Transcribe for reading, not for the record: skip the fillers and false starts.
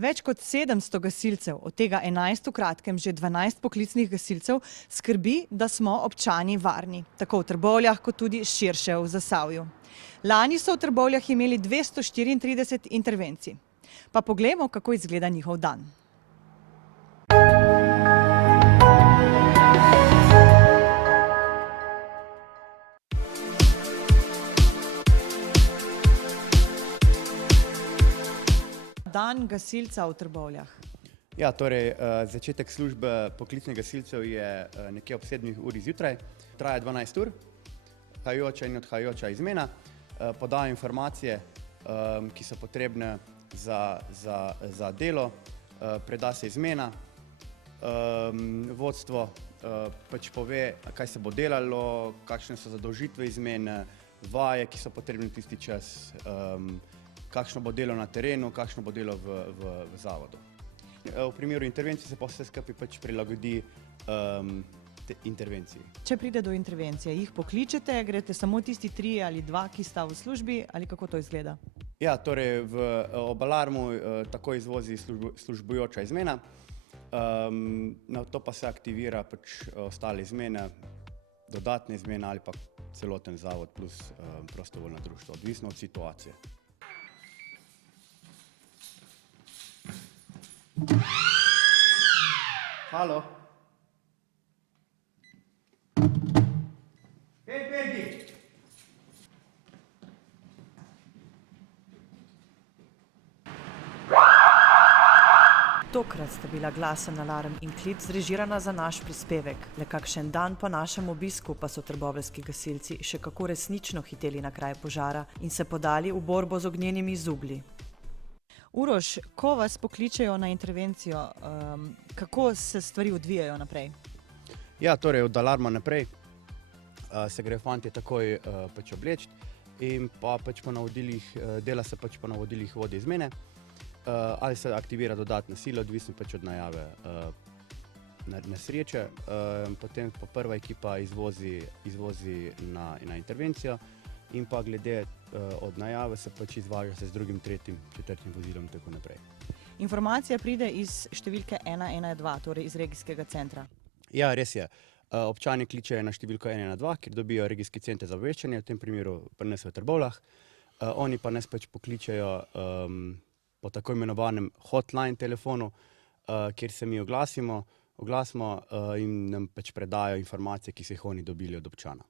Več kot 700 gasilcev, od tega 11 v kratkem že 12 poklicnih gasilcev, skrbi, da smo občani varni, tako v Trbovljah kot tudi širše v Zasavju. Lani so v Trbovljah imeli 234 intervencij. Pa poglejmo, kako izgleda njihov dan. Dan gasilca v Trbovljah. Ja, torej, začetek službe poklicnih gasilcev je nekje ob 7 uri zjutraj, traja 12 ur, vhajajoča in odhajajoča izmena, podajo informacije, ki so potrebne za delo, preda se izmena, vodstvo pač pove, kaj se bo delalo, kakšne so zadolžitve izmene, vaje, ki so potrebne tisti čas, kakšno bo delo na terenu, kakšno bo delo v zavodu. V primeru intervencij se pa vse skupaj pač prilagodi intervenciji. Če pride do intervencije, jih pokličete, greste samo tisti 3 ali 2, ki sta v službi, ali kako to izgleda? Ja, torej ob alarmu takoj izvozi službujoča izmena, nato pa se aktivira pač ostale izmene, dodatne izmene ali pa celoten zavod plus prostovoljno društvo, odvisno od situacije. Halo? Hej, Pergi! Tokrat sta bila glasen alarm in klic zrežirana za naš prispevek. Le kakšen dan po našem obisku pa so trboveljski gasilci še kako resnično hiteli na kraj požara in se podali v borbo z ognjenimi zublji. Uroš, ko vas pokličejo na intervencijo, kako se stvari odvijajo naprej? Ja, torej od alarma naprej se grejo fantje takoj pač obleči in pa pač po navodilih, dela se pač po navodilih vodje izmene, ali se aktivira dodatna sila, odvisno pač od najave nesreče, potem pa prva ekipa izvozi na intervencijo in pa glede od najave se pač izvaža se z drugim, tretjim, četrtim vozilom in tako naprej. Informacija pride iz številke 112, torej iz regijskega centra. Ja, res je. Občani kličejo na številko 112, kjer dobijo regijski center za obveščanje, v tem primeru pri nas v Trbovljah. Oni pa nas pač pokličejo po tako imenovanem hotline telefonu, kjer se mi oglasimo in nam pač predajo informacije, ki so jih oni dobili od občana.